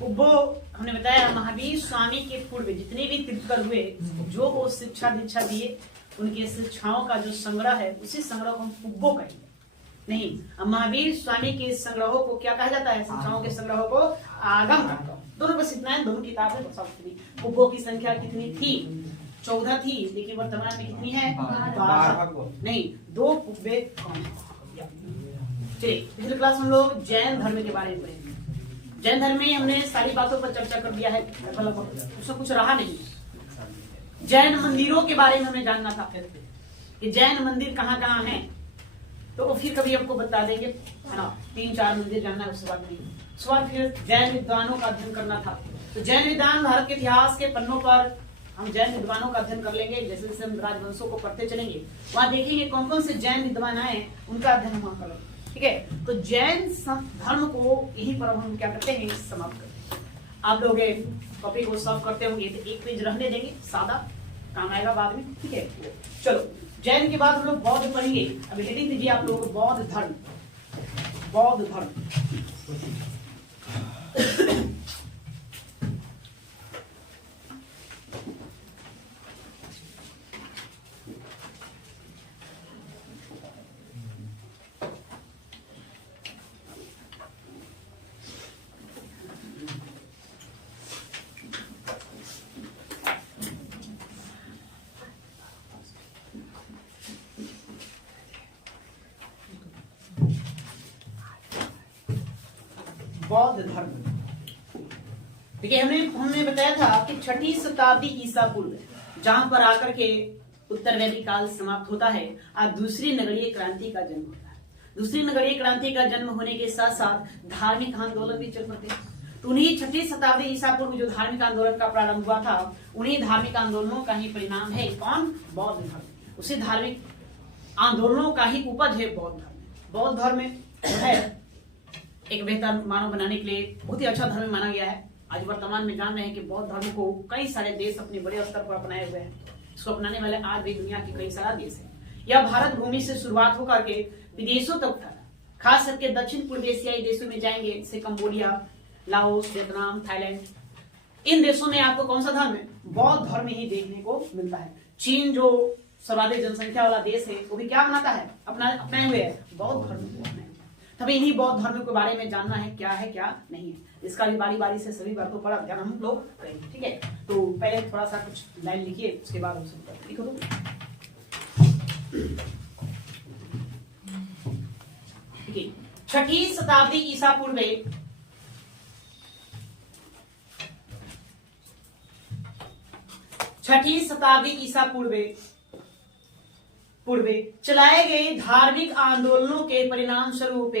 वो हमने बताया महावीर स्वामी के पूर्व जितने भी तीर्थकर हुए, जो वो शिक्षा दीक्षा दिए, उनके शिक्षाओं का जो संग्रह है, उसी संग्रह को हम पुब्बो कहेंगे। नहीं, अब महावीर स्वामी के संग्रहों को क्या कहा जाता है? शिक्षाओं के संग्रहों को आगम। दोनों बस इतना है, दोनों किताब है। पुब्बो की संख्या कितनी थी? 14 थी, लेकिन वर्तमान में कितनी है? 12। नहीं, 2 पुब्बे कम है। चलिए, पिछले क्लास हम लोग जैन धर्म के बारे में पढ़े। जैन धर्म में हमने सारी बातों पर चर्चा कर दिया है, उसमें कुछ रहा नहीं। जैन मंदिरों के बारे में हमें जानना था कि जैन मंदिर कहाँ कहाँ हैं, तो फिर कभी आपको बता देंगे, है ना। 3-4 मंदिर जानना है, उसके बाद नहीं। उसके बाद फिर जैन विद्वानों का अध्ययन करना था। तो जैन विद्वान भारत के इतिहास के पन्नों पर हम जैन विद्वानों का अध्ययन कर लेंगे। जैसे जैसे हम राजवंशों को पढ़ते चलेंगे, वहां देखेंगे कौन कौन से जैन विद्वान आए, उनका अध्ययन हम वहां करेंगे। ठीक है, तो जैन धर्म को यही पर हम क्या करते हैं, समाप्त करते हैं। आप लोग कॉपी को सॉल्व करते होंगे तो 1 पेज रहने देंगे, सादा काम आएगा बाद में। ठीक है, चलो जैन के बाद हम लोग बौद्ध पढ़ेंगे। अब हेडिंग दीजिए आप लोग, बौद्ध धर्म। बौद्ध धर्म बौद्ध धर्म। देखिए, हमने बताया था कि 6ठी शताब्दी ईसा पूर्व जहां पर आकर के उत्तर वैदिक काल समाप्त होता है और दूसरी नगरीय क्रांति का जन्म होता है। दूसरी नगरीय क्रांति का जन्म होने के साथ साथ धार्मिक आंदोलन भी चल पड़ते हैं। तो उन्हीं 6ठी शताब्दी ईसा पूर्व जो धार्मिक आंदोलन का प्रारंभ हुआ था, उन्हीं धार्मिक आंदोलनों का ही परिणाम है कौन? बौद्ध धर्म। उसी धार्मिक आंदोलनों का ही उपज है बौद्ध धर्म। बौद्ध धर्म जो है एक बेहतर मानव बनाने के लिए बहुत ही अच्छा धर्म माना गया है। आज वर्तमान में जान रहे हैं कि बौद्ध धर्म को कई सारे देश अपने बड़े स्तर पर अपनाए हुए हैं। इसको अपनाने वाले आज भी दुनिया के कई सारे देश हैं। यह भारत भूमि से शुरुआत होकर के विदेशों तक फैला। खास करके दक्षिण पूर्व एशियाई देशों में जाएंगे, जैसे कंबोडिया, लाओस, वियतनाम, थाईलैंड। इन देशों में आपको कौन सा धर्म है? बौद्ध धर्म ही देखने को मिलता है। चीन जो सर्वाधिक जनसंख्या वाला देश है, वो भी क्या बनाता है? अपनाए हुए है बौद्ध धर्म को। तभी इन्हीं बौद्ध धर्म के बारे में जानना है, क्या है क्या नहीं है। इसका भी बारी बारी से सभी बातों पर अध्ययन हम लोग करेंगे। ठीक है, तो पहले थोड़ा सा कुछ लाइन लिखिए, उसके बाद हम सब लिखो। ठीक है, 6ठी शताब्दी ईसा पूर्व 6ठी शताब्दी ईसा पूर्व चलाए गए धार्मिक आंदोलनों के परिणाम स्वरूप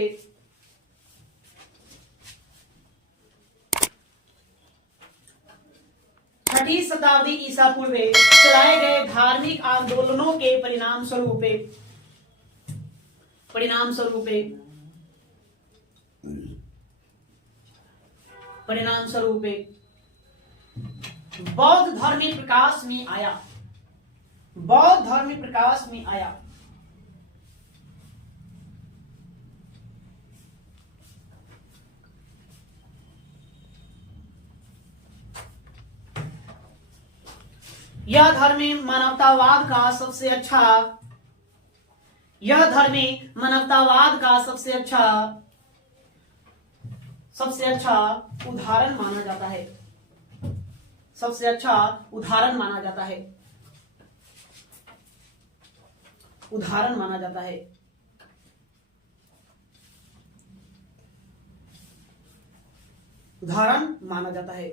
6ठी शताब्दी ईसा पूर्व चलाए गए धार्मिक आंदोलनों के परिणाम स्वरूप बौद्ध धर्म प्रकाश में आया। बौद्ध धर्म प्रकाश में आया। यह धर्म मानवतावाद का सबसे अच्छा उदाहरण माना जाता है। सबसे अच्छा उदाहरण माना जाता है। उदाहरण माना जाता है। उदाहरण माना जाता है।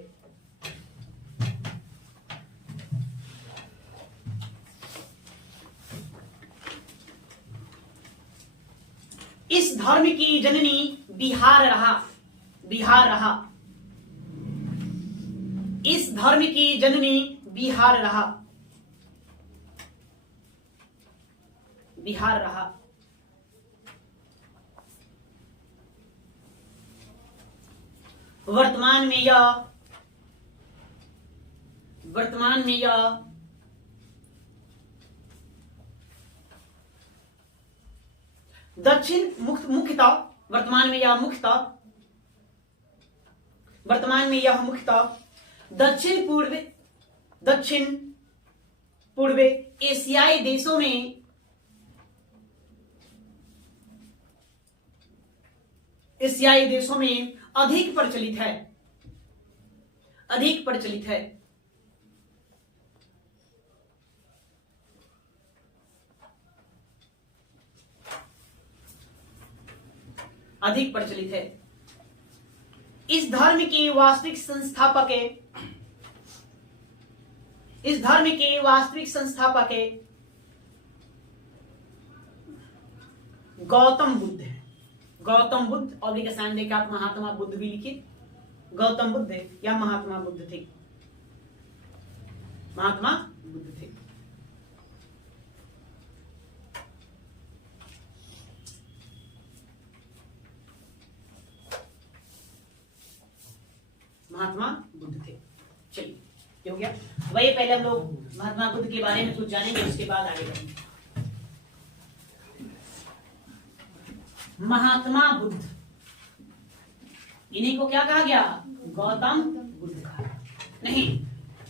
इस धर्म की जननी बिहार रहा। बिहार रहा। इस धर्म की जननी बिहार रहा। बिहार रहा। वर्तमान में यह मुख्यतः वर्तमान में यह मुख्यतः दक्षिण पूर्व एशियाई देशों में अधिक प्रचलित है। अधिक प्रचलित है। अधिक प्रचलित है। इस धर्म के वास्तविक संस्थापक गौतम बुद्ध है। गौतम बुद्ध और एक साइन देकर आप महात्मा बुद्ध भी लिखिए। गौतम बुद्ध या महात्मा बुद्ध थे। महात्मा बुद्ध थे। महात्मा बुद्ध थे। चलिए ये हो गया। वही पहले हम लोग महात्मा बुद्ध के बारे में कुछ जानेंगे, उसके बाद आगे बढ़ेंगे। महात्मा बुद्ध, इन्हीं को क्या कहा गया? गौतम बुद्ध कहा नहीं।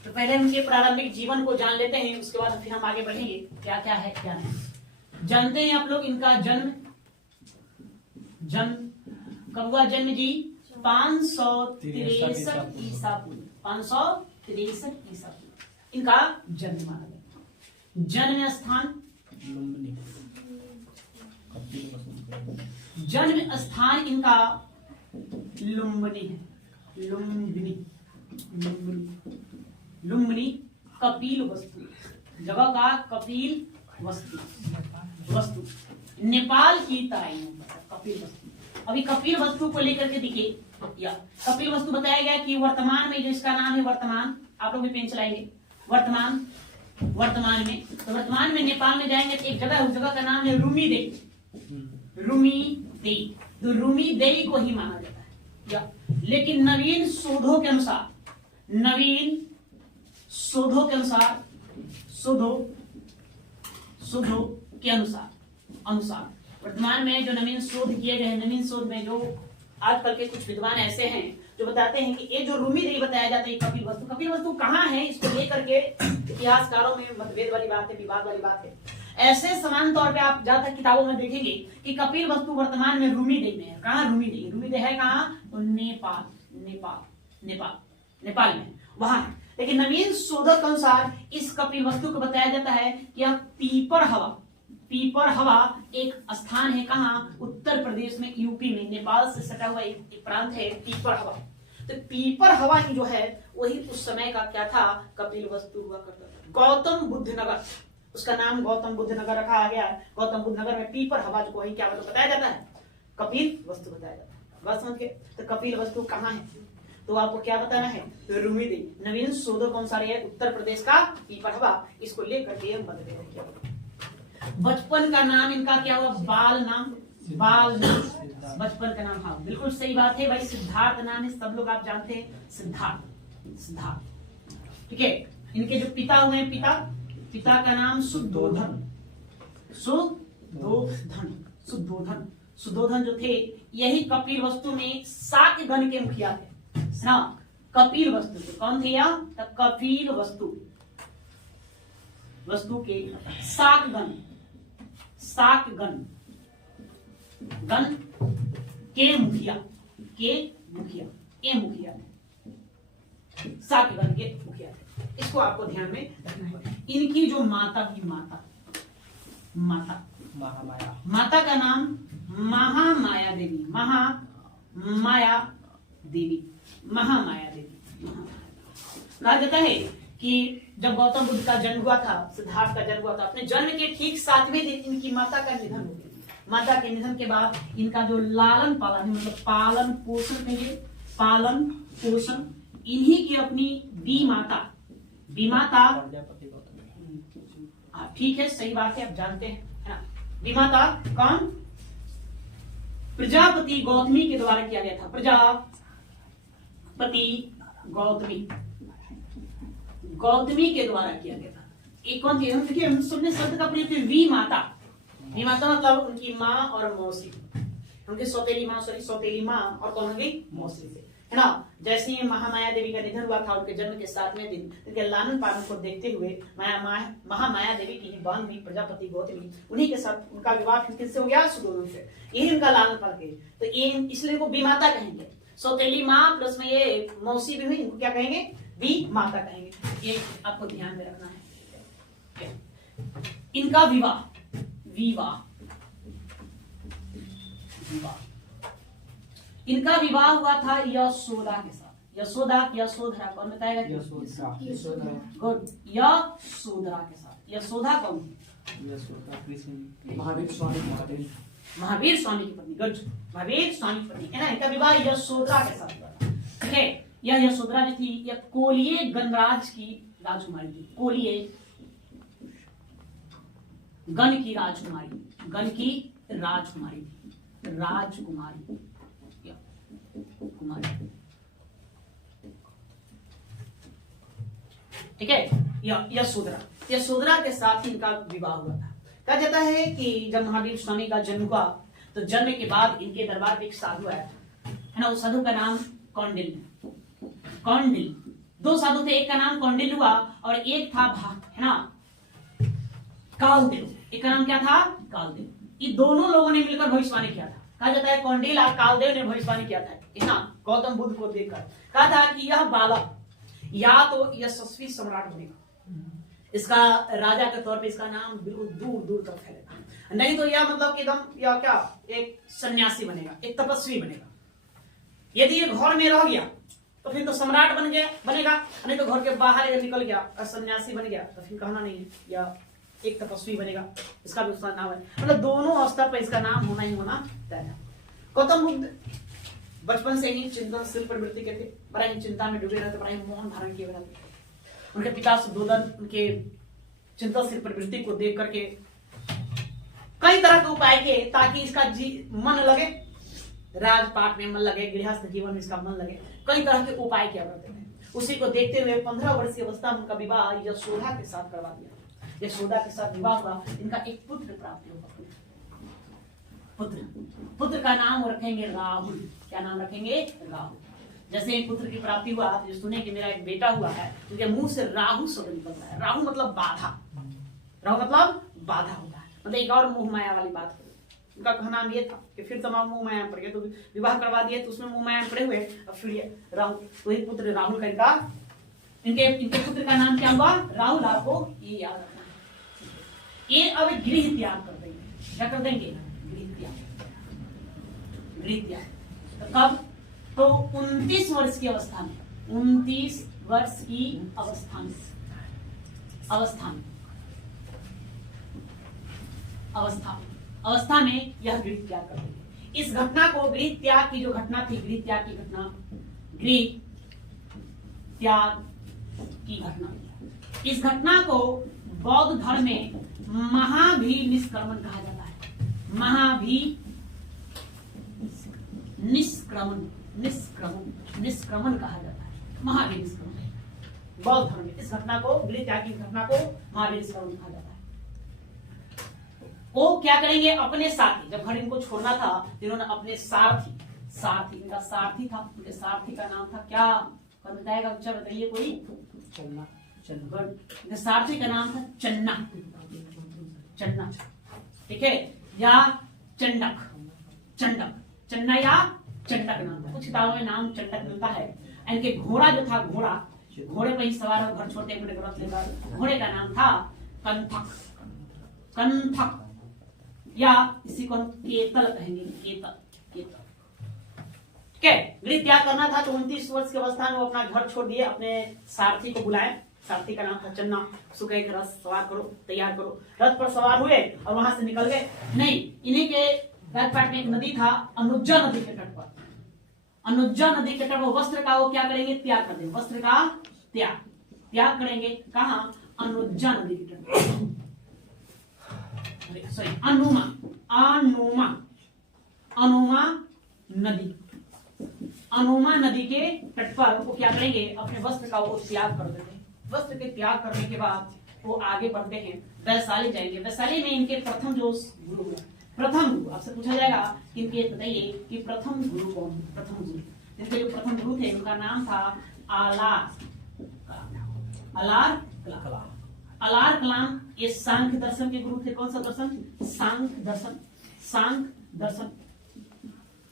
तो पहले उनके प्रारंभिक जीवन को जान लेते हैं, उसके बाद फिर हम आगे बढ़ेंगे क्या क्या है क्या नहीं। जानते हैं आप लोग इनका जन्म कब हुआ? जन्म जी 563 ईसा पूर्व। 563 ईसा पूर्व इनका जन्म माना गया। जन्म स्थान इनका लुम्बिनी है। लुम्बिनी कपिल वस्तु, जगह का कपिल वस्तु नेपाल की तराई में कपिल वस्तु। अभी कपिल वस्तु को लेकर के देखिए, या कपिल वस्तु बताया गया कि वर्तमान में जो इसका नाम है, वर्तमान आप लोग भी पेन चलाएंगे, वर्तमान में नेपाल में जाएंगे तो एक जगह है, उस जगह का नाम है रूमी देई। तो रूमी देई को ही माना जाता है या, लेकिन नवीन शोधों के अनुसार वर्तमान में जो नवीन शोध किए गए हैं, नवीन शोध में जो आजकल के कुछ विद्वान ऐसे हैं जो बताते हैं कि ये जो रूमी देई बताया जाता है कपिल वस्तु कहाँ है, इसको लेकर के इतिहासकारों में मतभेद वाली बात है, विवाद वाली बात है। ऐसे समान तौर पे आप ज्यादातर किताबों में देखेंगे कि कपिल वस्तु वर्तमान में रूमी देई में है। कहाँ रूमी देई है? कहाँ? तो नेपाल में वहां है। लेकिन नवीन शोधक के अनुसार इस कपिल वस्तु को बताया जाता है कि यह पीपर हवा एक स्थान है। कहाँ? उत्तर प्रदेश में, यूपी में, नेपाल से सटा हुआ एक प्रांत है पीपर हवा। तो पीपर हवा ही जो है वही उस समय का क्या था? कपिल वस्तु हुआ करता था। गौतम बुद्ध नगर, उसका नाम गौतम बुद्ध नगर रखा गया। गौतम बुद्ध नगर में पीपर हवा को ही क्या बताया जाता है? कपिल वस्तु बताया जाता है। बात समझ के? तो कपिल वस्तु कहाँ है तो आपको क्या बताना है? तो रूमी देई। नवीन शोधों के अनुसार है उत्तर प्रदेश का पीपर हवा, इसको लेकर के मतभेद किया। बचपन का नाम इनका क्या हुआ? बाल नाम बचपन का नाम। हाँ बिल्कुल सही बात है भाई, सिद्धार्थ नाम है, सब लोग आप जानते हैं सिद्धार्थ। ठीक है। इनके जो पिता हुए, पिता का नाम सुद्धोधन जो थे, यही कपिल वस्तु में शाक्य गण के मुखिया थे ना। कपिल वस्तु के कौन थे? या कपिल वस्तु के शाक्य गण के मुखिया शाक्य गण के मुखिया थे। इसको आपको ध्यान में रखना है। इनकी जो माता माता का नाम महामाया देवी। कहा जाता है कि जब गौतम बुद्ध का जन्म हुआ था, सिद्धार्थ का जन्म हुआ था, अपने जन्म के ठीक 7वें दिन इनकी माता का निधन हो गया। माता के निधन के बाद इनका जो लालन पालन मतलब पालन पोषण इन्हीं की अपनी बीमाता ठीक है, सही बात है, आप जानते हैं है ना। बीमाता कौन? प्रजापति गौतमी के द्वारा किया गया था। प्रजापति गौतमी के द्वारा किया गया था। एक कौन थी? देखिए हम सुनने शब्द का प्रयोग वी माता मतलब उनकी माँ और मौसी, उनकी सौतेली माँ और कौन होगी? मौसी से, है ना। जैसे ही महामाया देवी का निधन हुआ था, उनके जन्म के 7वें दिन उनके लालन पालन को देखते हुए महामाया देवी की बहन भी प्रजापति गौतमी, उन्हीं के साथ उनका विवाह किससे हो गया, सुदोधन से। यही उनका लालन पालन के, तो ये इसलिए को बीमाता कहेंगे। सौतेली माँ प्लस में ये मौसी भी हुई, इनको क्या कहेंगे, बी माता कहेंगे। ये आपको ध्यान में रखना है। इनका विवाह विवाह विवाह इनका विवाह हुआ था यशोदा के साथ। यशोदा यशोधरा कौन बताएगा, गुड, यशोधरा के साथ। यशोदा कौन, महावीर स्वामी की पत्नी, गुड, महावीर स्वामी की पत्नी है ना। इनका विवाह यशोधरा के साथ हुआ था, ठीक है। यह यशोधरा जो थी यह कोलिये गणराज की राजकुमारी थी। कोलिये गण की राजकुमारी, गण की राजकुमारी थी, राजकुमारी कुमारी, ठीक है। यशोधरा के साथ ही इनका विवाह हुआ था। कहा जाता है कि जब महावीर स्वामी का जन्म हुआ तो जन्म के बाद इनके दरबार में एक साधु आया था, है ना। उस साधु का नाम कौंडिल। दो साधु थे, एक का नाम कौंडिल हुआ और एक था है ना कालदेव। एक का नाम क्या था, कालदेव। ये दोनों लोगों ने मिलकर भविष्यवाणी किया था। कहा जाता है कौंडिल और कालदेव ने भविष्यवाणी किया था, है ना, गौतम बुद्ध को देखकर। कहा था कि यह बालक या तो यशस्वी सम्राट बनेगा, इसका राजा के तौर पे इसका नाम बिल्कुल दूर दूर तक फैलेगा, नहीं तो यह मतलब कि एकदम या क्या एक सन्यासी बनेगा, एक तपस्वी बनेगा। यदि ये घर में रह गया तो फिर तो सम्राट बनेगा, नहीं तो घर के बाहर निकल गया और सन्यासी बन गया तो फिर कहना नहीं है, या एक तपस्वी बनेगा, इसका भी उसका नाम है। मतलब दोनों स्तर पर इसका नाम होना ही होना तय है। गौतम बुद्ध बचपन से ही चिंतनशील प्रवृत्ति के थे, बड़ा ही चिंता में डूबे रहते, बड़ा ही मौन धारण किए रहते। उनके पिता सुद्धोधन उनके चिंतनशील प्रवृत्ति को देख करके कई तरह के उपाय किए ताकि इसका मन लगे, राजपाट में मन लगे, गृहस्थ जीवन में इसका मन लगे। कई तरह के उपाय किया करते थे। उसी को देखते हुए 15 वर्ष की अवस्था में उनका विवाह यशोदा के साथ करवा दिया। यशोदा के साथ विवाह हुआ, इनका एक पुत्र प्राप्त होगा। पुत्र का नाम रखेंगे राहुल। क्या नाम रखेंगे, राहुल। जैसे पुत्र की प्राप्ति हुआ तो सुने कि मेरा एक बेटा हुआ है, उनके मुंह से राहु शब्द निकल रहा है। राहु मतलब बाधा, राहु मतलब बाधा होता है, मतलब एक और मुंह माया वाली बात। उनका कहना ये था कि फिर तमाम मुंह माया पड़ गए, तो विवाह करवा दिए तो उसमें मुंह माया पड़े हुए, अब फिर राहुल, वही पुत्र राहुल का इनका, इनके पुत्र का नाम क्या हुआ, राहुल। आपको ये याद रखना है। ये अब गृह त्याग कर देंगे। क्या कर देंगे, गृह त्याग। तो कब, तो 29 वर्ष की अवस्था में, 29 वर्ष की अवस्था में यह गृह त्याग कर देंगे। इस घटना को, गृह त्याग की जो घटना थी, गृह त्याग की घटना, गृह त्याग की घटना, इस घटना को बौद्ध धर्म में महाभी निष्क्रमण कहा जाता है। महाभी निष्क्रमण कहा जाता है। महावीर निष्क्रमण बौद्ध धर्म में इस घटना को, गृह त्याग की घटना को महावीर निष्क्रमण कहा जाता है। वो क्या करेंगे, अपने साथी, जब घर इनको छोड़ना था इन्होंने अपने सारथी, इनका सारथी था, उनके सारथी का नाम था क्या, कौन बताएगा, अच्छा बताइए कोई, चन्ना। इनके सारथी का नाम था चन्ना, ठीक है, या चंडक, चन्ना या चंडक नाम था। कुछ किताबों में नाम चंडक मिलता है। इनके घोड़ा जो था, घोड़े पर ही सवार हो, घर छोड़ते अपने ग्रथ लेकर, घोड़े का नाम था कंथक, या इसी को केतल कहेंगे, केतल। ठीक है, गृह त्याग करना था तो 29 वर्ष की अवस्था में वो अपना घर छोड़ दिए, अपने सारथी को बुलाए। सारथी का नाम था चन्ना। उसको कहे रथ सवार करो, तैयार करो। रथ पर सवार हुए और वहां से निकल गए। नहीं, इन्हीं के राजपाट में एक नदी था, अनुज्जा नदी के तट पर। अनुज्जा नदी के तट पर वस्त्र का वो क्या करेंगे, त्याग कर देंगे। वस्त्र का त्याग करेंगे। कहा, अनुज्जा नदी के तट पर, सॉरी, अनुमा नदी के तट पर वो क्या करेंगे, अपने वस्त्र का वो त्याग कर देंगे। वस्त्र के त्याग करने के बाद वो आगे बढ़ते हैं, वैशाली जाएंगे। वैशाली में इनके प्रथम जो गुरु है, प्रथम गुरु, आपसे पूछा जाएगा कि इनके बताइए कि प्रथम गुरु कौन है। प्रथम गुरु जिनके जो प्रथम गुरु थे उनका नाम था आलार कलाम। आलार कलाम ये सांख्य दर्शन के गुरु थे। कौन सा दर्शन? सांख्य दर्शन। सांख्य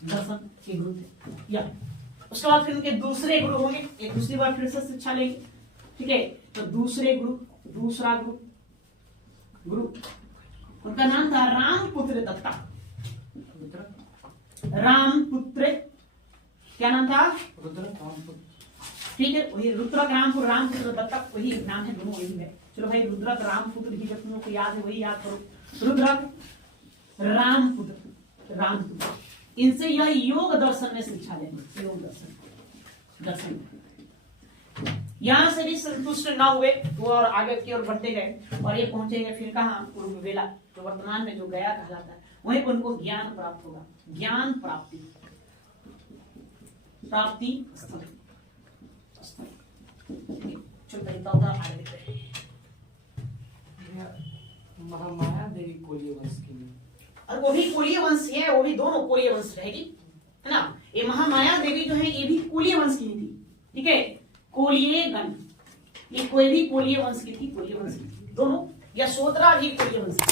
दर्शन के गुरु थे। या उसके बाद फिर उनके दूसरे गुरु होंगे, एक दूसरी बार फिर से शिक्षा लेंगे, ठीक है। तो दूसरा गुरु उनका नाम था रामपुत्र दत्ता। रामपुत्र, क्या नाम था? ठीक है, वही रुद्रक रामपुत्र दत्ता, वही नाम है, दोनों वही है। चलो भाई, रुद्रक रामपुत्र की जब तुम लोग को याद है वही याद करो। रुद्रक रामपुत्र, इनसे यह योग दर्शन में शिक्षा लेंगे। योग दर्शन यहां से भी संतुष्ट ना हुए वो और आगे की ओर बढ़ते गए और ये पहुंचेंगे फिर कहां? उर्वेला, तो वर्तमान में जो गया कहलाता है, वहीं पर उनको ज्ञान प्राप्त होगा। ज्ञान प्राप्ति स्थल। चलो आगे देखते हैं। महामाया देवी कोलीय वंश की, और वो भी कोलीय वंश है, वो भी दोनों कोलीय वंश रहेगी, है ना। ये महामाया देवी जो है ये भी कोलीय वंश की थी, ठीक है। कोलीय गण, ये कोई भी कोलीय वंश की थी, कोलीय वंश की थी दोनों। यशोधरा भी कोलीय वंश की।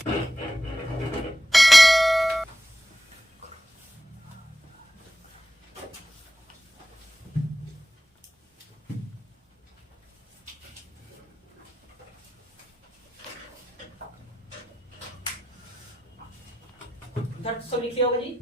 सब लिख लिया होगा जी।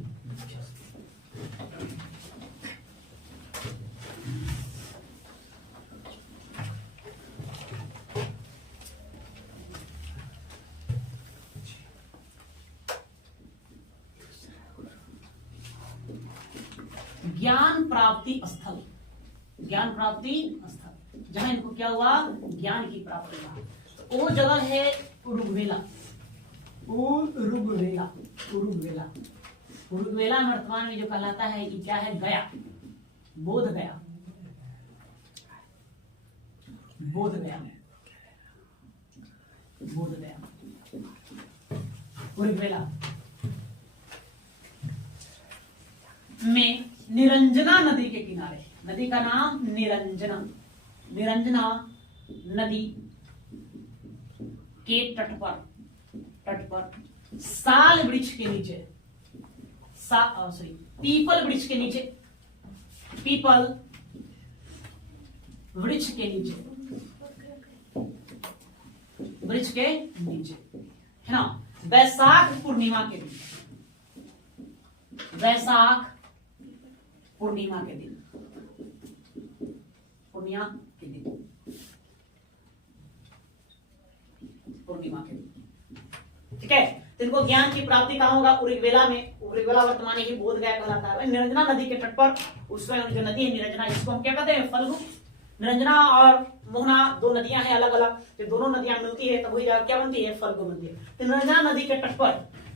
ज्ञान प्राप्ति स्थल, ज्ञान प्राप्ति स्थल, जहां इनको क्या हुआ? ज्ञान की प्राप्ति हुआ। वो जगह है उरुग्वेला। उरुग्वेला में वर्तमान में जो कहलाता है ये क्या है? गया, बोध गया, उरुग्वेला में निरंजना नदी के किनारे, नदी का नाम निरंजना नदी के तट पर साल वृक्ष के नीचे, पीपल वृक्ष के नीचे, पीपल वृक्ष के नीचे, है ना, वैशाख पूर्णिमा के दिन, पूर्णिमा के दिन, ठीक है। तो इनको ज्ञान की प्राप्ति कहां होगा? उरुग्वेला में। उरुग्वेला वर्तमान ही बोध गया कहलाता है। निरंजना नदी के तट पर, उसमें जो नदी है निरंजना, इसको हम क्या कहते हैं? फल्गु। निरंजना और मोहना दो नदियां हैं अलग अलग, तो दोनों नदियां मिलती है तब वही जगह क्या बनती है? फल्गु बनती है। तो निरंजना नदी के तट पर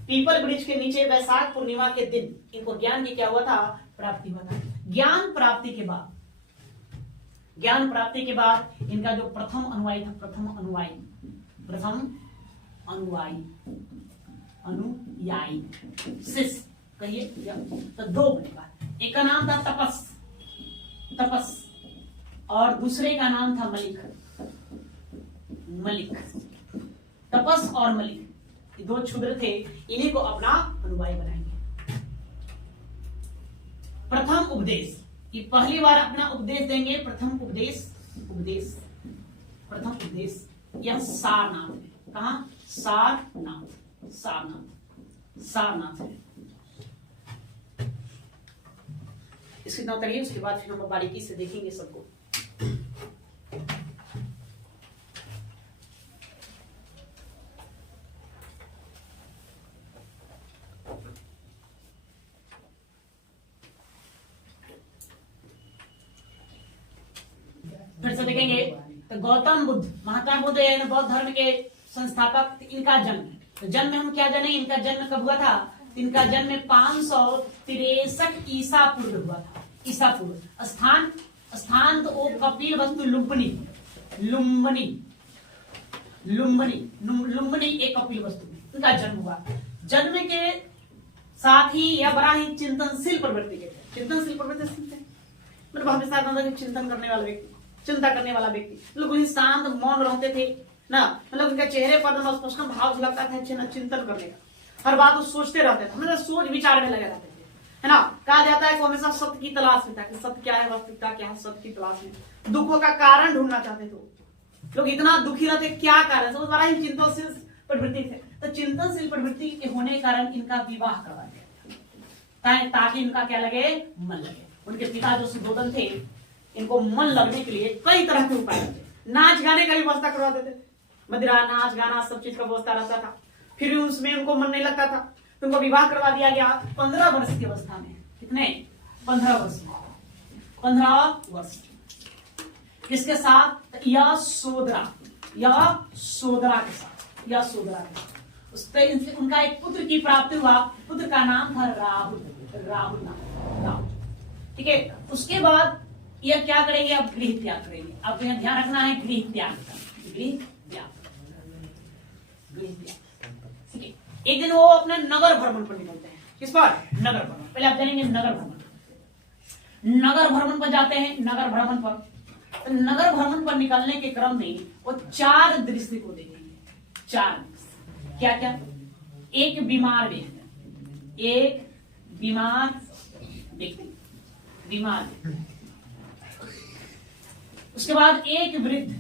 पीपल वृक्ष के नीचे वैशाख पूर्णिमा के दिन इनको ज्ञान की क्या हुआ था? प्राप्ति हुआ था। ज्ञान प्राप्ति के बाद इनका जो प्रथम अनुयायी था, अनुयायी शिष्य कहिए, तो दो बनेगा। एक का नाम था तपस और दूसरे का नाम था मलिक। तपस और मलिक, ये दो क्षुद्र थे, इन्हीं को अपना अनुयायी बनाएंगे। प्रथम उपदेश, ये पहली बार अपना उपदेश देंगे। प्रथम उपदेश यह सारनाथ है। कहां? सारनाथ है। इसकी नोट करिए, उसके बाद फिर हम बारीकी से देखेंगे सबको। फिर से देखेंगे तो गौतम बुद्ध, महात्मा बुद्ध यानी बौद्ध धर्म के संस्थापक, इनका जन्म, तो जन्म में हम क्या जाने, इनका जन्म कब हुआ था? इनका जन्म 563 ईसा पूर्व हुआ था। ईसा पूर्व। स्थान तो वो कपिल वस्तु लुम्बिनी एक कपिल वस्तु में इनका जन्म हुआ। जन्म के साथ ही यह बड़ा ही चिंतनशील प्रवृत्ति के थे। चिंतनशील प्रवृत्ति सुनते हैं, मतलब हमेशा मतलब चिंतन करने वाला व्यक्ति, चिंता करने वाला व्यक्ति, बिल्कुल ही शांत मौन रहते थे ना, मतलब उनके चेहरे पर उसका भाव लगता था चिंतन करने का, हर बात वो सोचते रहते थे, मतलब सोच विचार में लगे रहते थे, है ना। कहा जाता है कि हमेशा सत्य की तलाश में था, कि सत्य क्या है, वास्तविकता क्या है, सत्य की तलाश में, दुखों का कारण ढूंढना चाहते थे लोग, इतना दुखी रहते, क्या कारण है, बड़ा ही चिंतनशील प्रवृत्ति थे। तो चिंतनशील प्रवृत्ति के होने के कारण इनका विवाह करवा दिया, ताकि इनका क्या लगे, मन लगे। उनके पिता जो सुधोधन थे, इनको मन लगने के लिए कई तरह के उपाय थे, नाच गाने का भी व्यवस्था करवाते थे, मदिरा नाच गाना सब चीज का व्यवस्था रहता था, फिर भी उसमें उनको मन नहीं लगता था, तो उनको विवाह करवा दिया गया 15 वर्ष की अवस्था में। कितने? 15 वर्ष में, 15 वर्ष। किसके साथ? यशोधरा, यशोधरा के साथ, यशोधरा के साथ। उस पर उनका एक पुत्र की प्राप्ति हुआ, पुत्र का नाम था राहुल, राहुल नाम, ठीक है। उसके बाद यह क्या करेंगे, अब गृह त्याग करेंगे। अब यह ध्यान रखना है, गृह त्याग, गृह त्याग, गृह त्याग, ठीक है। एक दिन वो अपने नगर भ्रमण पर निकलते हैं। किस पर? नगर भ्रमण। पहले आप जानेंगे नगर भ्रमण, नगर भ्रमण पर जाते हैं, नगर भ्रमण पर। तो नगर भ्रमण पर निकलने के क्रम में वो 4 दृश्य को देखेंगे, 4 दृश्य। क्या क्या? एक बीमार व्यक्ति, एक बीमार व्यक्ति, बीमार, उसके बाद एक वृद्ध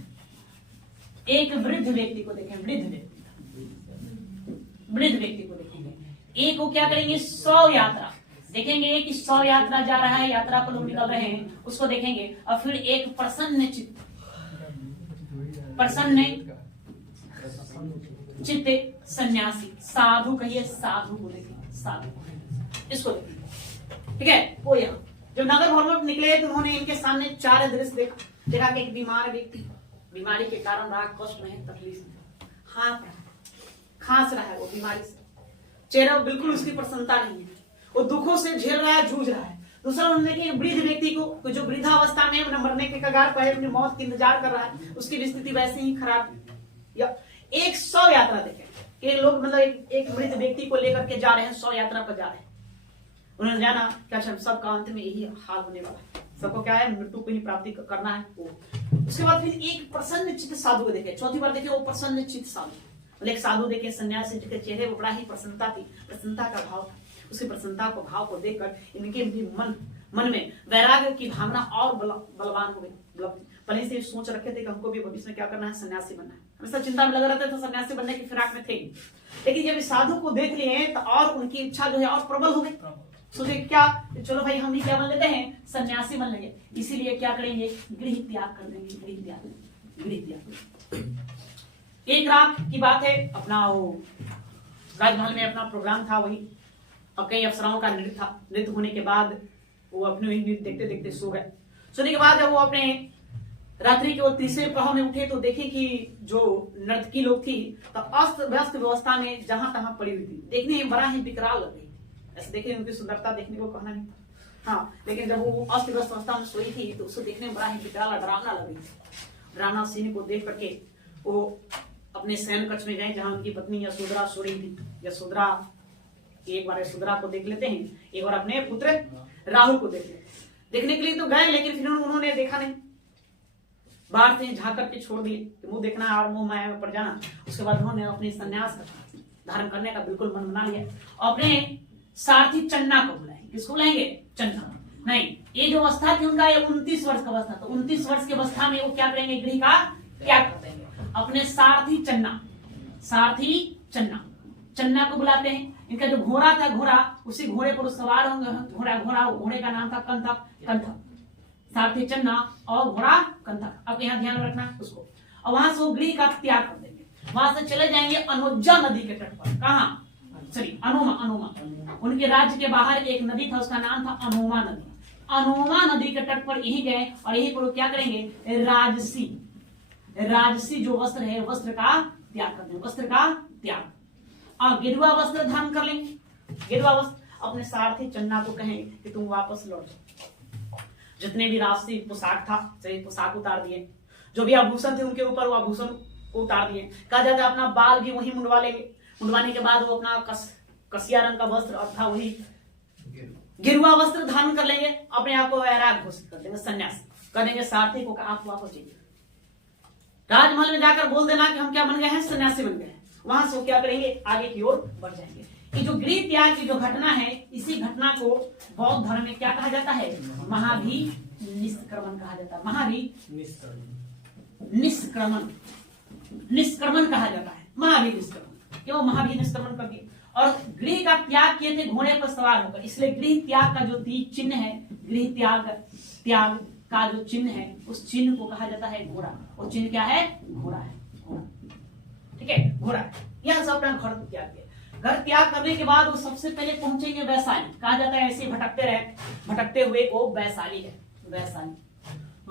व्यक्ति को देखें, वृद्ध व्यक्ति को देखेंगे। एक को क्या करेंगे, 100 यात्रा देखेंगे कि 100 यात्रा जा रहा है, यात्रा पर लोग निकल रहे हैं, उसको देखेंगे। और फिर एक प्रसन्न चित्त सन्यासी, साधु कहिए, साधु को देखेंगे, साधु, इसको देखेंगे, ठीक है। वो यहाँ जब नगर भ्रमण निकले तो उन्होंने इनके सामने 4 दृश्य देखा कि एक बीमार व्यक्ति, बीमारी के कारण रहा, कष्ट में है, तकलीफ में, खांस रहा है, वो बीमारी से, चेहरा बिल्कुल उसकी प्रसन्नता नहीं है, वो दुखों से झेल रहा है, जूझ रहा है। दूसरा उन्होंने कि वृद्ध व्यक्ति को, जो वृद्धावस्था में मरने के कगार पर है, अपनी मौत की इंतजार कर रहा है, उसकी भी स्थिति वैसे ही खराब है। या 100 यात्रा देखे कि लोग मतलब एक वृद्ध व्यक्ति को लेकर के जा रहे हैं, 100 यात्रा पर जा रहे हैं। उन्होंने जाना क्या सबका अंत में यही हाल होने वाला है, सबको क्या है, मृत्यु को ही प्राप्ति करना है वो। उसके बाद फिर एक प्रसन्न चित्त साधु को देखे, चौथी बार देखे वो प्रसन्न चित्त साधु, एक साधु देखे, सन्यासी के चेहरे पर बड़ा ही प्रसन्नता थी, प्रसन्नता का भाव था। उसी प्रसन्नता को भाव को देखकर इनके भी मन में वैराग्य की भावना और बलवान हो गई। पहले से सोच रखे थे कि हमको भी भविष्य में क्या करना है, सन्यासी बनना है, हमेशा चिंता में लगे रहते थे, सन्यासी बनने की फिराक में थे। लेकिन जब साधु को देख लिए तो और उनकी इच्छा जो है और प्रबल हो गई। सोचे क्या, चलो भाई हम भी क्या बन लेते हैं, सन्यासी बन लेंगे। इसीलिए क्या करेंगे, गृह त्याग कर देंगे, गृह त्याग। एक रात की बात है, अपना वो राजमहल में अपना प्रोग्राम था, वही और कई अप्सराओं का नृत्य था। नृत्य होने के बाद वो अपने वही नृत्य देखते देखते सो गए। सोने के बाद जब वो अपने रात्रि के वो तीसरे प्रहर में उठे तो देखे कि जो नर्तकी लोग थी तो अस्त व्यस्त व्यवस्था में जहां तहां पड़ी हुई थी, देखने में बड़ा ही विकराल लग रही थी। ऐसे देखे उनकी सुंदरता देखने को कहना नहीं था, हाँ, लेकिन जब वो अस्त व्यस्त अवस्था में सोई थी तो उसको देखने में बड़ा ही विकराल डरावना लग रही थी। डरावना सीन को देख करके वो अपने शयन कक्ष में गए जहां उनकी पत्नी यशोधरा सो रही थी। यशोधरा, एक बार यशोधरा को देख लेते हैं, एक बार अपने पुत्र राहुल को देख लेते हैं। देखने के लिए तो गए, लेकिन फिर उन्होंने देखा नहीं, बाहर से झांक करके छोड़ दिए, मुंह देखना और मुंह माया में पड़ जाना। उसके बाद उन्होंने अपने संन्यास धारण करने का बिल्कुल मन बना लिया और अपने सारथी चन्ना को बुलाएंगे। किसको बुलाएंगे? चन्ना। नहीं, ये जो अवस्था थी उनका, ये 29 वर्ष का अवस्था, तो 29 वर्ष की अवस्था में वो क्या करेंगे, गृह का त्याग कर देंगे। अपने सारथी चन्ना, सारथी चन्ना, चन्ना को बुलाते हैं। इनका जो घोड़ा था, घोड़ा, उसी घोड़े पर सवार होंगे, घोड़े का नाम था कंथक, कंथक, सारथी चन्ना और घोड़ा कंथक। अब यहाँ ध्यान रखना उसको। और वहां से वो गृह का त्याग कर देंगे, वहां से चले जाएंगे अनोजा नदी के तट पर। कहाँ? सॉरी, अनोमा। उनके राज्य के बाहर एक नदी था, उसका नाम था अनोमा नदी। अनोमा नदी के तट पर यही गए और यही पर क्या करेंगे, राजसी जो वस्त्र है, वस्त्र का त्याग कर देंगे, वस्त्र का त्याग। और गेरुआ वस्त्र धारण कर लेंगे, गेरुआ वस्त्र। अपने सारथी चन्ना को कहेंगे कि तुम वापस लौट जाओ। जितने भी राष्ट्रीय पोशाक था, सही पोशाक उतार दिए, जो भी आभूषण थे उनके ऊपर वो आभूषण को उतार दिए। कहा जाता है अपना बाल भी वही मुंडवा लेंगे। मुंडवाने के बाद वो अपना कसिया रंग का वस्त्र था, वही गिरुआ वस्त्र धारण कर लेंगे, अपने आप को वैराग घोषित कर देंगे, सन्यासी कर देंगे। सारथी को आप वापस जाइए, राजमहल में जाकर बोल देना कि हम क्या बन गए हैं, सन्यासी बन गए हैं। वहां से वो क्या करेंगे, आगे की ओर बढ़ जाएंगे। ये जो गृह त्याग की जो घटना है, इसी घटना को बौद्ध धर्म में क्या कहा जाता है, महाभी निष्क्रमण कहा जाता है। महाभी निष्क्रमण, निष्क्रमण कहा जाता है, महाभी निष्क्रमण। क्यों महाभी निष्क्रमण कर दिए, और गृह का त्याग किए थे घोड़े पर सवार होकर, इसलिए गृह त्याग का जो चिन्ह है, गृह त्याग का जो चिन्ह है, उस चिन्ह को कहा जाता है घोड़ा। और चिन्ह क्या है, घोड़ा है, ठीक है, घोड़ा। यह सब अपना घर त्याग किया। घर त्याग करने के बाद वो सबसे पहले पहुंचेंगे वैशाली, कहा जाता है ऐसे भटकते हुए वो वैशाली है, वैशाली।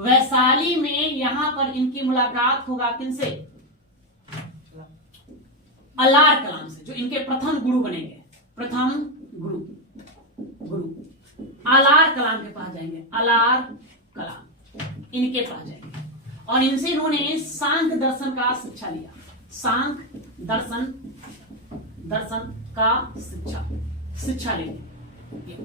वैशाली में यहां पर इनकी मुलाकात होगा किनसे, अलार कलाम से, जो इनके प्रथम गुरु बनेंगे, प्रथम गुरु अलार कलाम के पास जाएंगे, अलार कलाम इनके पास जाएंगे, और इनसे इन्होंने सांख्य दर्शन का शिक्षा लिया। सांख्य दर्शन का शिक्षा लेंगे।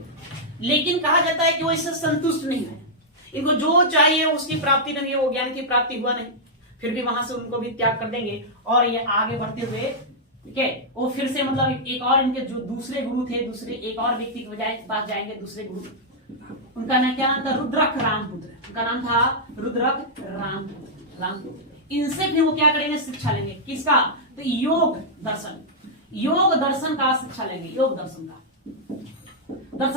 लेकिन कहा जाता है कि वो इससे संतुष्ट नहीं है, इनको जो चाहिए उसकी प्राप्ति नहीं है, वो ज्ञान की प्राप्ति हुआ नहीं। फिर भी वहां से उनको भी त्याग कर देंगे, और ये आगे बढ़ते हुए, ठीक है, वो फिर से मतलब एक और इनके जो दूसरे गुरु थे, दूसरे एक और व्यक्ति के बजाय पास जाएंगे, दूसरे गुरु। उनका नाम क्या नाम था, रुद्रक रामपुत्र। उनका नाम था रुद्रक रामपुत्र। इनसे फिर वो क्या करेंगे, शिक्षा लेंगे। किसका, तो योग दर्शन का शिक्षा लेंगे, योग दर्शन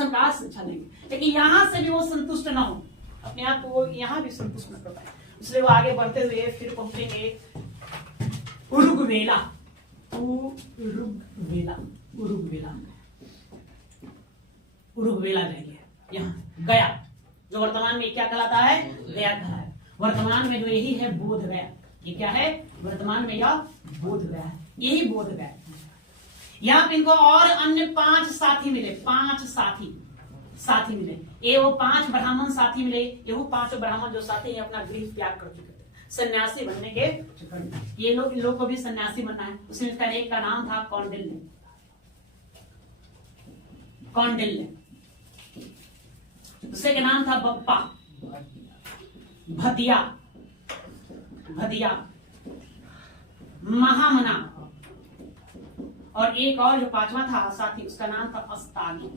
का शिक्षा लेंगे। लेकिन यहां से भी वो संतुष्ट ना हो, अपने आप को यहां भी संतुष्ट न कर पाए, इसलिए वो आगे बढ़ते हुए फिर पहुंचेंगे उरुगवेला जाएंगे। यहाँ गया, जो वर्तमान में क्या कहलाता है, गया कहलाता है। वर्तमान में जो यही है बोध गया, ये क्या है, वर्तमान में यह बोध गया है, यही बोध गया। यहाँ पे इनको और अन्य 5 साथी मिले, 5 साथी मिले। ये वो 5 ब्राह्मण साथी मिले, ये वो 5 ब्राह्मण जो साथी है अपना गृह त्याग कर चुके थे, सन्यासी बनने के चक्कर में। ये लोग, इन लोग को भी सन्यासी बनना है। उसमें एक का नाम था कौंडिल्य, दूसरे का नाम था बप्पा, भतिया, महामना, और एक और जो 5वां था साथी, उसका नाम था अस्तानी।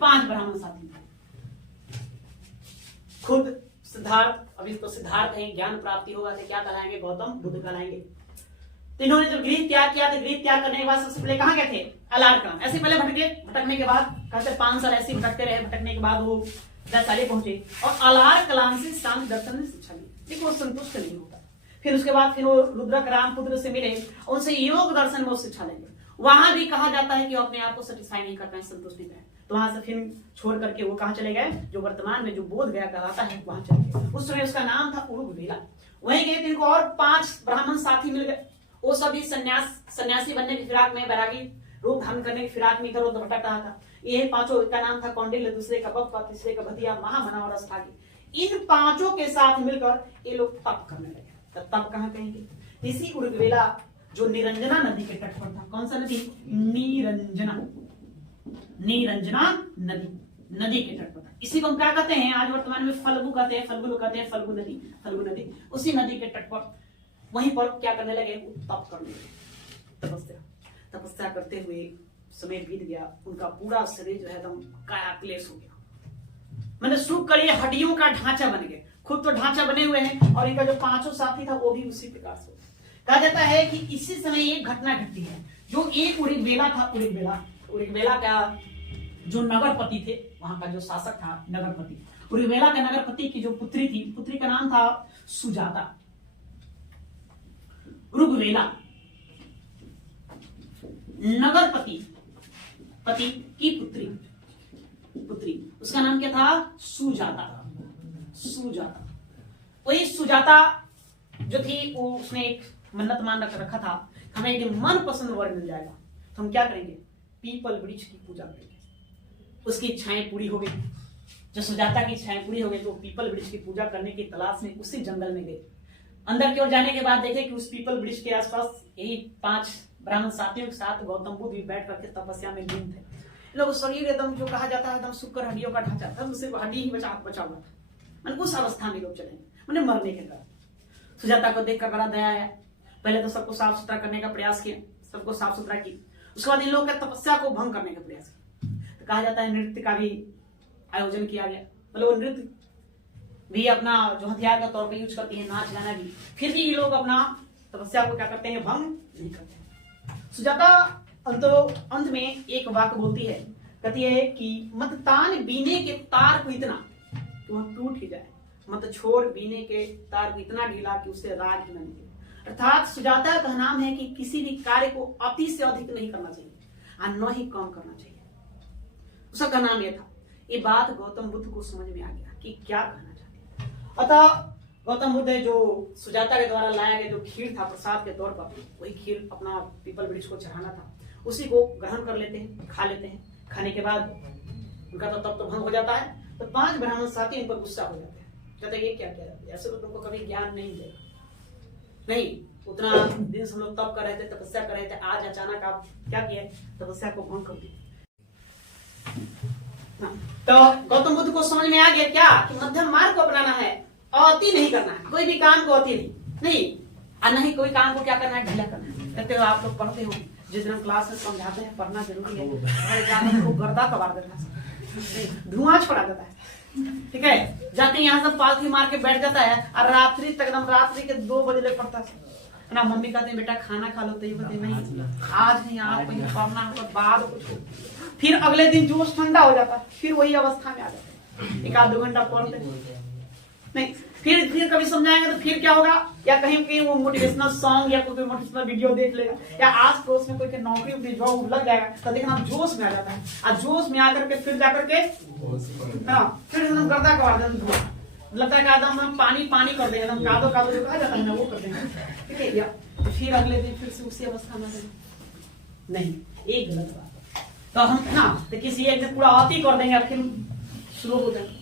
5 ब्राह्मण साथी। खुद सिद्धार्थ, अभी तो सिद्धार्थ है, ज्ञान प्राप्ति होगा तो क्या कहलाएंगे, गौतम बुद्ध कहलाएंगे। तो इन्होंने जो गृह त्याग किया था, गृह त्याग करने के बाद सबसे पहले कहाँ गए थे, अलार कलाम। ऐसे पहले भटकने के बाद कहते 5 साल ऐसे भटकते रहे। भटकने के बाद वो वैशाली पहुंचे और अलार कलाम से सांख्य दर्शन में शिक्षा ली, लेकिन वो संतुष्ट नहीं होता। फिर उसके बाद फिर वो रुद्रक रामपुत्र से मिले, उनसे योग दर्शन में वो शिक्षा लेंगे। वहां भी कहा जाता है कि वो अपने आप को सेटिस्फाई नहीं कर पाए, संतुष्ट नहीं पाए, तो वहां से फिर छोड़ करके वो कहाँ चले गए, जो वर्तमान में जो बोध गया कहलाता है वहां चले गए। उस समय उसका नाम था उरुगवेला। वहीं गए इनको और 5 ब्राह्मण साथी मिल गए। वो सभी सन्यासी बनने की फिराक में, बैरागी रूप धारण करने की फिराक में इधर उधर भटक रहा था। ये 5 का नाम था कौंडिल्य, दूसरे का बप्पा, तीसरे का भतिया, महामना और अस्तागी। इन 5 के साथ मिलकर ये लोग तप करने लगे। तब कहाँ कहेंगे, इसी उरुगवेला जो निरंजना नदी के तट पर था। कौन सा नदी, निरंजना नदी के तट पर था। इसी को हम क्या कहते हैं, आज वर्तमान में फल्गु कहते हैं, फल्गु नदी। उसी नदी के तट पर वहीं पर क्या करने लगे, तप करने लगे, तपस्या करते हुए समय बीत गया। उनका पूरा शरीर जो है एकदम कायाक्लेश हो गया, मैंने सूख कर ये हड्डियों का ढांचा बन गया। खुद तो ढांचा बने हुए हैं, और इनका जो 5 साथी था वो भी उसी प्रकार से। कहा जाता है कि इसी समय एक घटना घटती है, जो एक उरुगवेला था, उरुगवेला का जो नगरपति थे, वहां का जो शासक था नगरपति, उरुगवेला का नगरपति की जो पुत्री थी, पुत्री का नाम था सुजाता। उरुगवेला नगरपति पति की पुत्री, उसका नाम क्या था, सुजाता। वही सुजाता जो थी, वो उसने एक मन्नत मान रखा था, हमें एक मन पसंद वर मिल जाएगा तो हम क्या करेंगे, पीपल वृक्ष की पूजा करेंगे। उसकी इच्छाएं पूरी हो गई। जब सुजाता की इच्छाएं पूरी हो गई तो पीपल वृक्ष की पूजा करने की तलाश में उसी जंगल में गए। अंदर की ओर जाने के बाद देखे कि उस पीपल वृक्ष के आसपास यही 5 ब्राह्मण साथियों के साथ गौतम बुद्ध भी बैठ करके तपस्या में लीन थे। लोग शरीर एकदम जो कहा जाता है एकदम शुक्र हड्डियों का ढांचा था, सिर्फ हड्डी ही बचा हुआ था। मैंने उस अवस्था में लोग चले, मैंने मरने के बाद सुजाता को देखकर बड़ा दया आया। पहले तो सबको साफ सुथरा करने का प्रयास किया, सबको साफ सुथरा की। उसके बाद इन लोगों की तपस्या को भंग करने का प्रयास किया। तो कहा जाता है नृत्य का भी आयोजन किया गया, मतलब नृत्य भी अपना जो हथियार का तौर पर यूज करती है, नाच गाना भी। फिर भी ये लोग अपना तपस्या को क्या करते हैं, भंग नहीं करते। सुजाता अंत में एक वाक्य बोलती है, कहती है कि मत तान बीने के तार को इतना कि वह टूट ही जाए, मत छोड़ बीने के तार को इतना ढीला कि उससे राग ही न निकले। अर्थात सुजाता का नाम है कि किसी भी कार्य को अति से अधिक नहीं करना चाहिए और न ही कम करना चाहिए। उसका नाम यह था। ये बात गौतम बुद्ध को समझ में आ गया कि क्या कहना चाहते हैं। अतः गौतम बुद्ध जो सुजाता के द्वारा लाया गया जो खीर था प्रसाद के तौर पर, वही खीर अपना पीपल वृक्ष को चढ़ाना था, उसी को ग्रहण कर लेते हैं, खा लेते हैं। खाने के बाद उनका तो तब तो भंग हो जाता है। तो 5 ब्राह्मण साथी इन पर गुस्सा हो जाते हैं, कहते हैं ये क्या किया जाता है, ऐसे तो तुमको कभी ज्ञान नहीं देगा। नहीं, उतना दिन से हम लोग तप कर रहे थे, तपस्या कर रहे थे, आज अचानक आप क्या किए, तपस्या को भंग कर दिए। तो गौतम बुद्ध को समझ में आ गया क्या कि मध्यम मार्ग को अपनाना है, अति नहीं करना है, कोई भी काम को अति नहीं, और नहीं कोई काम को क्या करना है, ढीला करना है। कहते हो आप लोग पढ़ते हो, जिस दिन क्लास में समझाते हैं पढ़ना जरूरी है, जाने को गर्दा कबाड़ देता है, धुआं छोड़ा देता है, ठीक है। जाते यहाँ से पालथी मार के बैठ जाता है और रात्रि तक एकदम रात्रि के 2 बजे ले पड़ता है ना। मम्मी कहते हैं बेटा खाना खा लो, तो ये बोलते नहीं आज नहीं, आज कहीं पढ़ना होगा बाद कुछ। फिर अगले दिन जोश ठंडा हो जाता है, फिर वही अवस्था में आ जाते हैं, 1-2 घंटा पढ़ते नहीं, फिर कभी समझाएंगे तो फिर क्या होगा, या कहीं वो मोटिवेशनल सॉन्ग या कोई मोटिवेशनल वीडियो देख लेगा, या आस पड़ोस में कोई नौकरी जॉब लग जाएगा, तो देखना जोश में आ जाता है। और जोश में आकर के फिर जाकर के फिर एकदम गर्दा कबाड़ देना, लगता है कि एकदम पानी पानी कर देंगे, एकदम कादो कादो जो कहा जाता है ना वो कर देंगे, ठीक है। या फिर अगले दिन फिर से उसी अवस्था में नहीं, एक गलत बात। तो हम ना तो किसी एक दिन पूरा अति कर देंगे और फिर शुरू हो जाएंगे।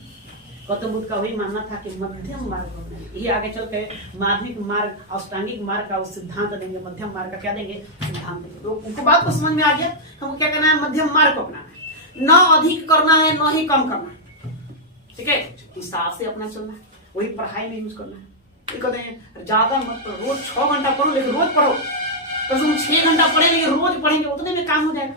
गौतम बुद्ध का वही मानना था कि मध्यम मार्ग अपनाएंगे। ये आगे चल के माध्यमिक मार्ग, अष्टांगिक मार्ग का सिद्धांत देंगे, मध्यम मार्ग का क्या देंगे, सिद्धांत देंगे। तो उनको बात को समझ में आ गया, हमको क्या करना है, मध्यम मार्ग को अपनाना है, न अधिक करना है न ही कम करना है, ठीक है। हिसाब से अपना चलना है, वही पढ़ाई में यूज करना है। कहते हैं ज्यादा मत पढ़ो, रोज 6 घंटा पढ़ो, लेकिन रोज पढ़ो। तो 6 घंटा पढ़े लेकिन रोज पढ़ेंगे उतने में काम हो जाएगा।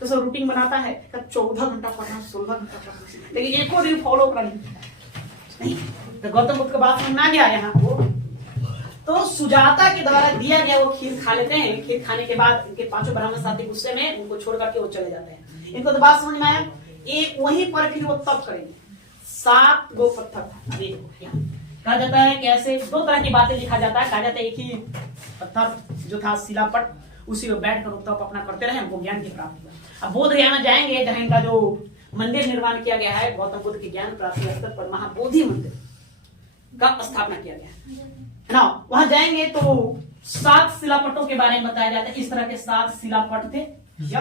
तो सब रूटीन बनाता है 14 घंटा पढ़ना, 16 घंटा पढ़ना, लेकिन एको दिन फॉलो करा नहीं। तो गौतम बुद्ध का बात समझ में आ गया यहाँ को। तो सुजाता के द्वारा दिया गया वो खीर खा लेते हैं। खीर खाने के बाद इनके 5 ब्राह्मण साथी गुस्से में उनको छोड़ करके वो चले जाते हैं। इनको तो बात समझ में आया, एक वहीं पर फिर वो तप करेंगे। 7 गो पत्थर कहा जाता है कि ऐसे 2 तरह की बातें लिखा जाता है। कहा जाता है एक ही पत्थर जो था शिलापट, उसी को बैठ कर तप अपना करते रहे, हमको ज्ञान की प्राप्ति हुआ। अब बोध गया में जाएंगे जहां इनका जो मंदिर निर्माण किया गया है, गौतम बुद्ध की ज्ञान प्राप्ति स्तर पर महाबोधि मंदिर का स्थापना किया गया है ना। वहां जाएंगे तो 7 शिलापटों के बारे में बताया जाता है। इस तरह के 7 शिलापट थे, है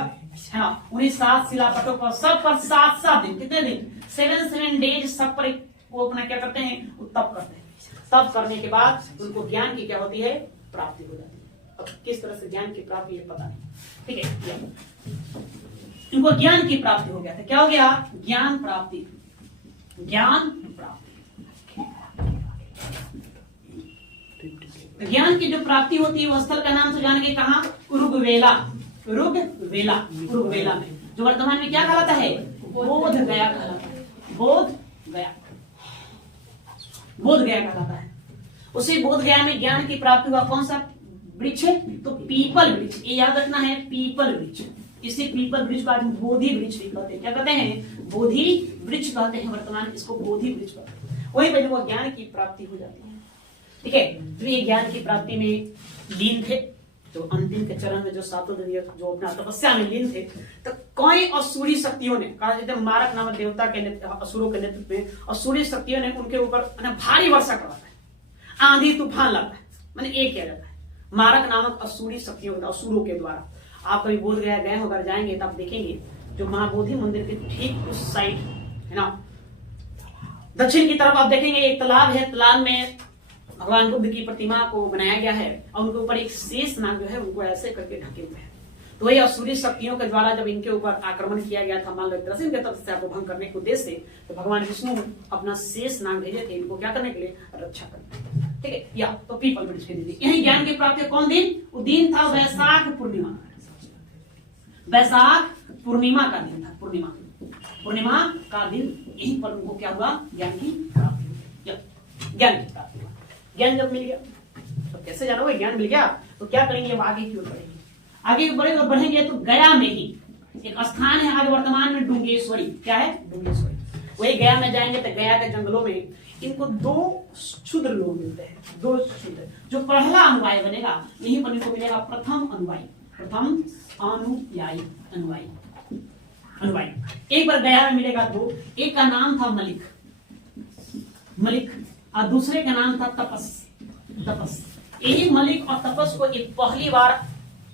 ना। उन्हीं 7 शिलापटों पर सब पर 7 दिन, कितने दिन, 7 डेज सब पर वो अपना क्या करते हैं, वो तप करते हैं। तप करने के बाद उनको ज्ञान की क्या होती है, प्राप्ति हो जाती है। अब किस तरह से ज्ञान की प्राप्ति है पता नहीं, ठीक है। इनको ज्ञान की प्राप्ति हो गया था। क्या हो गया, ज्ञान प्राप्ति, ज्ञान प्राप्ति। ज्ञान की जो प्राप्ति होती है वो स्थल का नाम से जानेंगे कहाँ, रुगवेला। रुगवेला में जो वर्तमान में क्या कहलाता है, बोध गया कहलाता है। बोध गया कहलाता है। उसी बोध गया में ज्ञान की प्राप्ति हुआ। कौन सा वृक्ष है, तो पीपल वृक्ष। ये याद रखना है, पीपल वृक्ष। इसी पीपल वृक्ष को आज बोधि वृक्ष भी कहते हैं। क्या कहते हैं, बोधि वृक्ष कहते हैं। वर्तमान इसको बोधि वृक्ष कहते हैं। वही पे वो ज्ञान की प्राप्ति हो जाती है, ठीक है। तो ये ज्ञान की प्राप्ति में लीन थे। तो अंतिम के चरण में जो 7 दिन जो अपना तपस्या में लीन थे, तो कई असुरी शक्तियों ने, कहा जाता है मारक नामक देवता के असुरों के नेतृत्व में असुरी शक्तियों ने उनके ऊपर भारी वर्षा करवाता है, आंधी तूफान लगता है, मैंने एक किया जाता है मारक नामक असुरी शक्तियों, असुरों के द्वारा। आप कभी बोध गए होकर जाएंगे तो आप देखेंगे जो महाबोधि मंदिर के ठीक उस साइड है ना, दक्षिण की तरफ आप देखेंगे एक तालाब है। तालाब में भगवान बुद्ध की प्रतिमा को बनाया गया है और उनके ऊपर एक शेष नाग जो है उनको ऐसे करके ढके हुए हैं। तो वही असुरी शक्तियों के द्वारा जब इनके ऊपर आक्रमण किया गया था, मान लो दरअसल इनके तरफ से आपको भंग करने के उद्देश्य से, तो भगवान विष्णु अपना शेष नाग भेजे थे इनको क्या करने के लिए, रक्षा करने। ठीक है, या तो पीपल वृक्ष के नीचे यही ज्ञान की प्राप्ति कौन दिन, वो दिन था वैशाख पूर्णिमा। वैशाख पूर्णिमा का दिन था, पूर्णिमा का दिन, यही पर उनको क्या हुआ, ज्ञान की प्राप्ति हुई। ज्ञान की प्राप्ति हुआ, ज्ञान जब मिल गया तो कैसे जाना हुआ, ज्ञान मिल गया तो क्या करेंगे, वो आगे की ओर बढ़ेंगे, आगे बढ़ेंगे तो गया में ही एक स्थान है आज वर्तमान में डुंगेश्वरी। क्या है, डुंगेश्वरी। वही गया में जाएंगे तो गया के जंगलों में इनको 2 क्षुद्र लोग मिलते हैं, 2 क्षुद्र। जो पहला अनुयायी बनेगा यही पर इनको मिलेगा प्रथम अनुयायी, अनुयायी। एक बार गया में मिलेगा 2, एक का नाम था मलिक और दूसरे का नाम था तपस। यही मलिक और तपस को एक पहली बार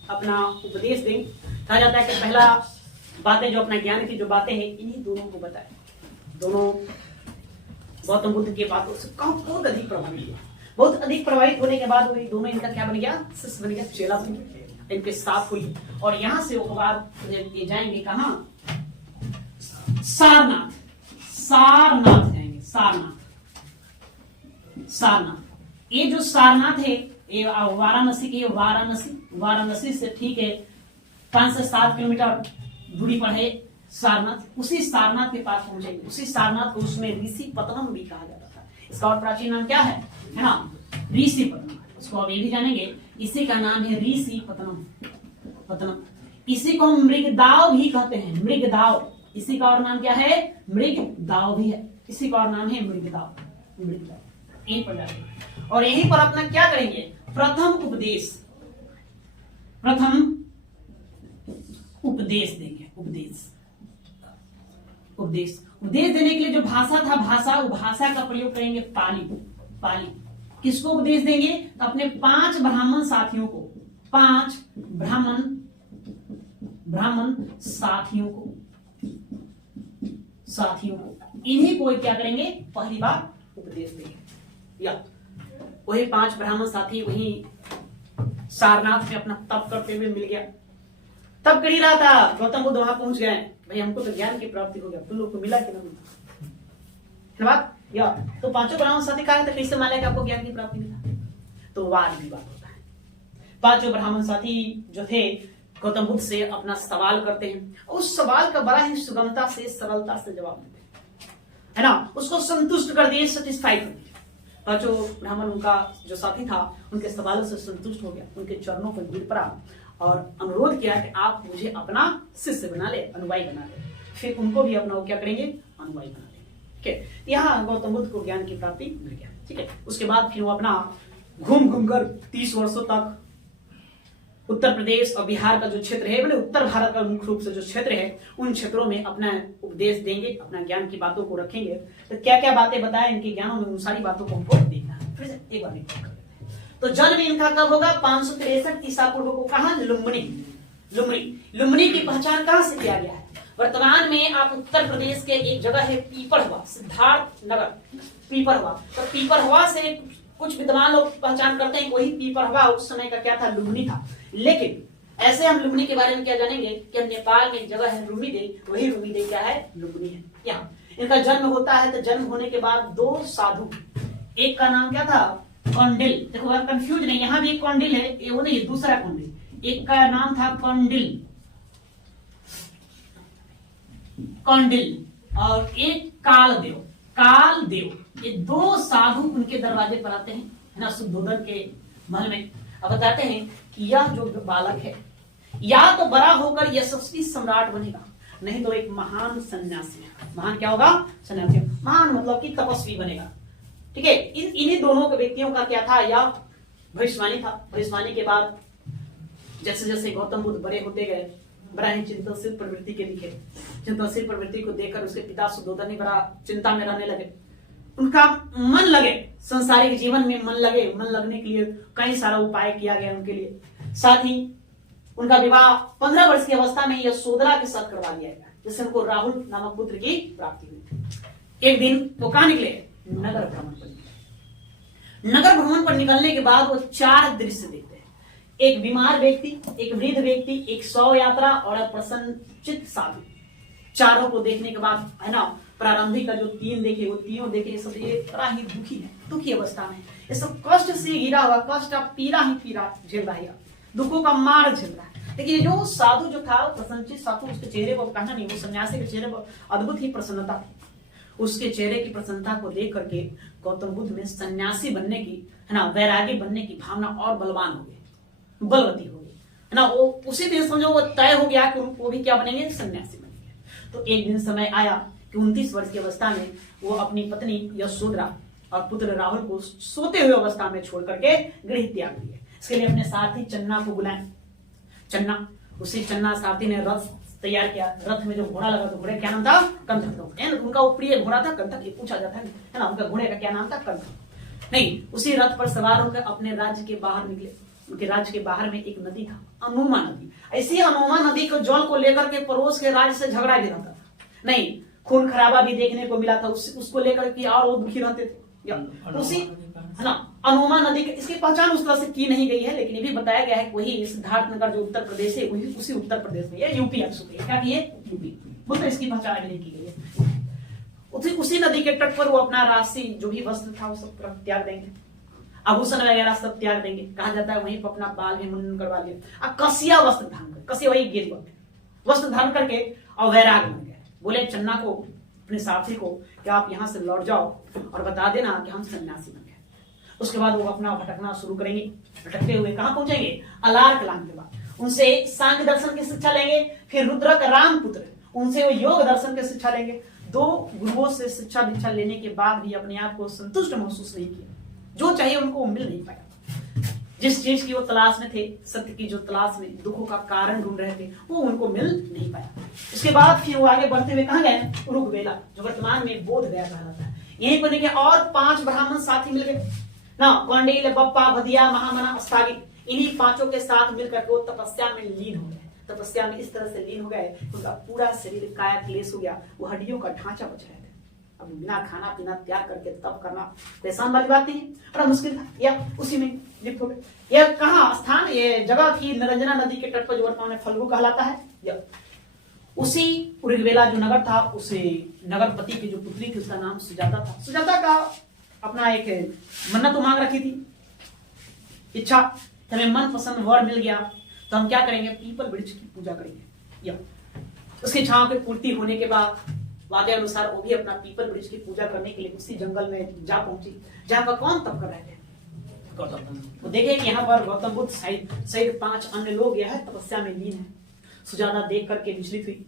अपना उपदेश दें। कहा जाता है कि पहला बातें जो अपना ज्ञान की जो बातें हैं इन्हीं दोनों को बताए। दोनों गौतम बुद्ध की बातों से बहुत अधिक प्रभावित हुआ। बहुत अधिक प्रभावित होने के बाद वही दोनों इनका क्या बन गया, शिष्य बन गया, चेला बन गया, इनके साथ हुई। और यहाँ से वो बाद ये जाएंगे कहाँ, सारनाथ जाएंगे, सारनाथ। ये जो सारनाथ है ये वाराणसी से ठीक है 5 से 7 किलोमीटर दूरी पर है सारनाथ। उसी सारनाथ के पास पहुंचेंगे। उसी सारनाथ को उसमें ऋषि पतनम भी कहा जाता था। इसका और प्राचीन नाम क्या है ना, ऋषि पतनम। उसको अब ये भी जानेंगे, इसी का नाम है ऋषि पतनम। इसी को हम मृगदाव भी कहते हैं, मृगदाव। इसी का और नाम क्या है, मृगदाव भी है। इसी का और नाम है मृगदाव। यहीं पर जाएंगे और यहीं पर अपना क्या करेंगे, प्रथम उपदेश देंगे। उपदेश देने के लिए जो भाषा था, वो भाषा का प्रयोग करेंगे पाली। किसको उपदेश देंगे, तो अपने 5 ब्राह्मण साथियों को, 5 ब्राह्मण साथियों को इन्हीं को क्या करेंगे, पहली बार उपदेश देंगे। या वही 5 ब्राह्मण साथी वही सारनाथ में अपना तप करते हुए मिल गया। तब कर ही रहा था, गौतम बुद्ध वहां पहुंच गए। भाई हमको तो ज्ञान की प्राप्ति हो गया, तुम लोग को मिला कि ना मिला बात। या तो 5 ब्राह्मण साथी कहा तो कैसे मान लिया कि आपको ज्ञान की प्राप्ति मिला, तो वाद विवाद होता है। 5 ब्राह्मण साथी जो थे गौतम बुद्ध से अपना सवाल करते हैं। उस सवाल का बड़ा ही सुगमता से, सरलता से जवाब देते हैं, है ना। उसको संतुष्ट कर दिए, सेटिस्फाइड कर दिए। 5 ब्राह्मण उनका जो साथी था उनके सवालों से संतुष्ट हो गया, उनके चरणों पर गिर पड़ा और अनुरोध किया कि आप मुझे अपना शिष्य बना ले, अनुयायी बना ले। फिर उनको भी अपना वो क्या करेंगे, अनुयायी बना लेंगे। ठीक है, यहाँ गौतम बुद्ध को ज्ञान की प्राप्ति मिल गया। ठीक है, उसके बाद फिर वो अपना घूम कर 30 वर्षों तक उत्तर प्रदेश और बिहार का जो क्षेत्र है, मतलब उत्तर भारत का मुख्य रूप से जो क्षेत्र है, उन क्षेत्रों में अपना उपदेश देंगे, अपना ज्ञान की बातों को रखेंगे। तो क्या क्या बातें बताए इनके ज्ञानों में, उन सारी बातों को हमको देखना है। फिर से एक बार रिकॉर्ड कर लेते हैं। तो जन्म इनका कब होगा, 563 ईसा पूर्व को। कहा, लुम्बिनी की पहचान कहां से किया गया है, वर्तमान में आप उत्तर प्रदेश के एक जगह है पीपरहवा, सिद्धार्थ नगर पीपरहवा। तो पीपरहवा से कुछ विद्वान लोग पहचान करते हैं वही पीपरहवा उस समय का क्या था, लुम्बिनी था। लेकिन ऐसे हम लुम्बिनी के बारे में क्या जानेंगे कि नेपाल में एक जगह है लुम्बिनी, वही लुम्बिनी क्या है, लुम्बिनी है। यहाँ इनका जन्म होता है। तो जन्म होने के बाद 2 साधु, एक का नाम क्या था, कौंडिल। देखो कंफ्यूज नहीं, यहाँ भी एक कौंडिल है, ये वो नहीं, दूसरा कौंडिल। एक का नाम था कौंडिल और एक कालदेव। ये 2 साधु उनके दरवाजे पर आते हैं, है ना, शुद्धोदन के महल में। अब बताते हैं कि यह जो बालक है या तो बड़ा होकर यशस्वी सम्राट बनेगा, नहीं तो एक महान सन्यासी है। महान क्या होगा, सन्यासी। महान मतलब कि तपस्वी बनेगा। ठीक है, इन्हीं दोनों के व्यक्तियों का क्या था, यह भविष्यवाणी था। भविष्यवाणी के बाद जैसे जैसे गौतम बुद्ध बड़े होते गए, बड़ा ही चिंतनशील प्रवृत्ति के दिखे। चिंतनशील प्रवृत्ति को देखकर उसके पिता शुद्धोदन ही बड़ा चिंता में रहने लगे। उनका मन लगे, संसारिक जीवन में मन लगने के लिए कई सारा उपाय किया गया उनके लिए। साथ ही उनका विवाह 15 वर्ष की अवस्था में यशोधरा के साथ करवा दिया गया, जिससे उनको राहुल नामक पुत्र की प्राप्ति हुई। एक दिन वो कहां निकले, नगर भ्रमण पर निकले। नगर भ्रमण पर निकलने के बाद वो 4 दृश्य देखते हैं। एक बीमार व्यक्ति, एक वृद्ध व्यक्ति, एक शव यात्रा और एक प्रसन्नचित्त साधु। चारों को देखने के बाद है ना, प्रारंभिक का जो 3 देखे वो तीनों देखे, ये सब ये बड़ा ही दुखी है, दुखी अवस्था में, ये सब कष्ट से घिरा हुआ, कष्ट पीड़ा ही पीड़ा झेल रहा है, दुखों का मार झेल रहा है। लेकिन ये जो साधु जो था, प्रसन्नचित्त साधु, उसके चेहरे को कहना नहीं, वो सन्यासी के चेहरे पर अद्भुत ही प्रसन्नता थी। उसके चेहरे की प्रसन्नता को देख करके गौतम बुद्ध में सन्यासी बनने की, है ना, वैरागी बनने की भावना और बलवान हो गई, बलवती हो गई, है ना। वो उसी दिन समझो वो तय हो गया कि वो भी क्या बनेंगे, सन्यासी बनेंगे। तो एक दिन समय आया कि 29 वर्ष की अवस्था में वो अपनी पत्नी यशोधरा और पुत्र राहुल को सोते हुए अवस्था में छोड़ करके गृह त्याग दिए। इसके लिए अपने सारथी चन्ना को बुलाए। चन्ना, उसी चन्ना सारथी ने रथ तैयार किया। रथ में जो घोड़ा लगा, तो घोड़े का क्या नाम था, कंठक। उनका वो प्रिय घोड़ा था कंठक, ये पूछा जाता है ना, उनका घोड़े का क्या नाम था, कंठक। नहीं, उसी रथ पर सवार होकर अपने राज्य के बाहर निकले। उनके राज्य के बाहर में एक नदी था, अनुमा नदी। ऐसी अनुमा नदी को जल को लेकर के पड़ोस के राज्य से झगड़ा भी रहता था। नहीं, खून खराबा भी देखने को मिला था उसको लेकर के, और वो दुखी रहते थे। उसी है ना, अनुमा नदी के, इसकी पहचान उस तरह से की नहीं गई है, लेकिन ये भी बताया गया है वही सिद्धार्थनगर जो उत्तर प्रदेश है, वही उसी उत्तर प्रदेश में, यूपी क्या की है, यूपी, मतलब इसकी पहचान नहीं की गई है। उसी नदी के तट पर वो अपना राशि जो भी वस्त्र था वो सब त्याग देंगे, आभूषण वगैरह सब त्याग देंगे। कहा जाता है वहीं पर अपना बाल भी मुंडन करवा लिया, कसिया वस्त्र धारण कर, कसिया वही गेरुआ वस्त्र धारण करके और वैराग बन गए। बोले चन्ना को, अपने साथी को, कि आप यहाँ से लौट जाओ और बता देना कि हम सन्यासी बन गए। उसके बाद वो अपना भटकना शुरू करेंगे। भटकते हुए कहाँ पहुंचेंगे, अलार कलाम के बाद उनसे सांख्य दर्शन की शिक्षा लेंगे। फिर रुद्रक रामपुत्र, उनसे वो योग दर्शन की शिक्षा लेंगे। 2 गुरुओं से शिक्षा दीक्षा लेने के बाद भी अपने आप को संतुष्ट महसूस नहीं किया, जो चाहिए उनको मिल नहीं पाया। जिस चीज की वो तलाश में थे, सत्य की जो तलाश में, दुखों का कारण ढूंढ रहे थे, वो उनको मिल नहीं पाया। इसके बाद फिर वो आगे बढ़ते हुए कहाँ गए, उरुकबेला, जो वर्तमान में बोध गया कहा जाता है। यहीं पर के और 5 ब्राह्मण साथी मिल गए ना, कौंडिल, बप्पा, भदिया, महामना, अस्तागी। इन्हीं 5 के साथ मिलकर वो तपस्या में लीन हो गए। तपस्या में इस तरह से लीन हो गए, उनका पूरा शरीर काया क्लेश हो गया, वो हड्डियों का ढांचा बच रहे थे। अब बिना खाना पीना त्याग करके तप करना आसान वाली बात नहीं है, बड़ा मुश्किल था। या उसी में लिप्त हो गए। यह कहाँ स्थान, ये जगह थी निरंजना नदी के तट पर, जो वर्तमान में फल्गु कहलाता है। या उसी उरुकबेला जो नगर था, उसे नगरपति की जो पुत्री थी उसका नाम सुजाता था। सुजाता का अपना एक मन्नत तो मांग रखी थी, इच्छा, हमें मन पसंद वर मिल गया तो हम क्या करेंगे, पीपल वृक्ष की पूजा करेंगे। या उसकी छांव की पूर्ति होने के बाद वादे अनुसार वो भी अपना पीपल वृक्ष की पूजा करने के लिए उसी जंगल में जा पहुंची, जहां पर कौन तप कर रहे थे, गौतम बुद्ध। तो देखे कि यहाँ पर गौतम बुद्ध सहित 5 अन्य लोग यह तपस्या में लीन है। सुजाता देख करके विचलित हुई।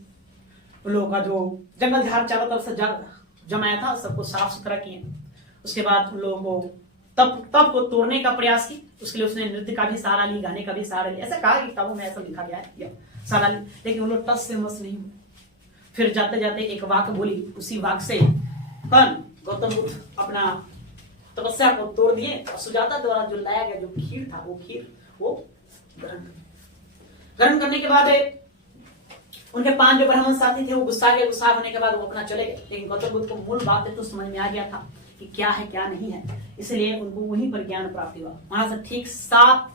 उन लोगों का जो जंगल झाड़ चारों तरफ से जमाया था, सबको साफ सुथरा किए। उसके बाद उन लोगों को तप को तोड़ने का प्रयास की। उसके लिए उसने नृत्य का भी सहारा ली, गाने का भी सहारा लिया। ऐसा कहा कि किताबों में ऐसा लिखा गया है, सहारा ली, लेकिन उन लोग टस से मस नहीं हुए। फिर जाते जाते एक वाक्य बोली, उसी वाक्य से कौन, गौतम बुद्ध अपना तपस्या को तोड़ दिए और सुजाता द्वारा जो लाया गया जो खीर था, वो खीर वो ग्रहण करने के बाद उनके 5 जो ब्राह्मण साथी थे वो गुस्सा होने के बाद वो अपना चले गए। लेकिन गौतम बुद्ध को मूल बातें तो समझ में आ गया था कि क्या है क्या नहीं है, इसलिए उनको वहीं पर ज्ञान प्राप्ति हुआ। वहां से ठीक 7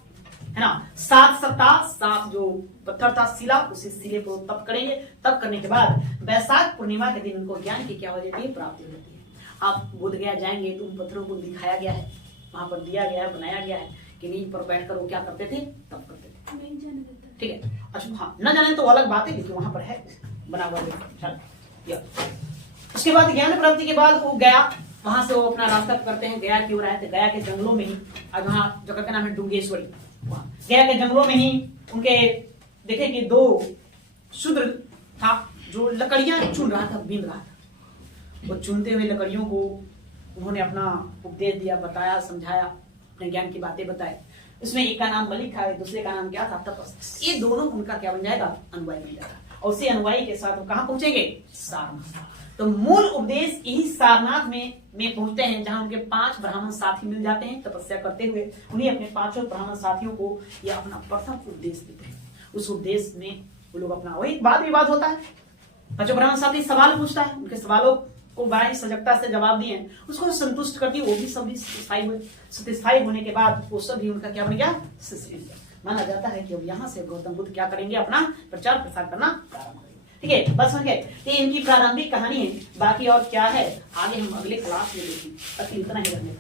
है ना, 7 सप्ताह 7 जो पत्थर था शिला, उसी शिले को तप करेंगे। तप करने के बाद वैशाख पूर्णिमा के दिन उनको ज्ञान की क्या हो जाती है, प्राप्ति होती है। आप बोध गया जाएंगे तो उन पत्थरों को दिखाया गया है, वहां पर दिया गया है, बनाया गया है कि नींव पर बैठकर वो क्या करते थे, तप करते थे। ठीक है, अच्छा हाँ, न जाने तो अलग बात है, लेकिन वहां पर है बना हुआ। उसके बाद ज्ञान प्राप्ति के बाद वो गया, वहां से वो अपना रास्ता करते हैं, गया की ओर आए थे। गया के जंगलों में ही, आज वहाँ जगह का नाम है डुंगेश्वरी, गया के जंगलों में ही उनके देखे कि 2 शूद्र था जो लकड़ियां चुन रहा था, बीन रहा था। वो चुनते हुए लकड़ियों को उन्होंने अपना उपदेश दिया, बताया, समझाया, अपने ज्ञान की बातें बताए। इसमें एक का नाम मलिक था, दूसरे का नाम क्या था, तपस। ये दोनों उनका क्या बन जाएगा, अनुयायी बन जाएगा। और उसी अनुयायी के साथ वो कहाँ पहुंचेंगे, सारनाथ। तो मूल उपदेश यही सारनाथ में पहुंचते हैं, जहां उनके 5 ब्राह्मण साथी मिल जाते हैं तपस्या करते हुए। उन्हें अपने 5 ब्राह्मण साथियों को यह अपना प्रथम उपदेश देते हैं। उस उपदेश में वो लोग अपना वही वाद विवाद होता है। 5 ब्राह्मण साथी सवाल पूछता है, उनके सवालों को बड़ा ही सजगता से जवाब दिए, उसको संतुष्ट कर दिए। वो भी सभी सेटिस्फाई होने के बाद वो सभी उनका क्या बन गया, शिष्य बन गया। माना जाता है कि अब यहाँ से गौतम बुद्ध क्या करेंगे, अपना प्रचार प्रसार करना प्रारंभ करेंगे। ठीक है, बस समझ गए। ये इनकी प्रारंभिक कहानी है। बाकी और क्या है आगे हम अगले क्लास में देखेंगे। तब इतना ही रखने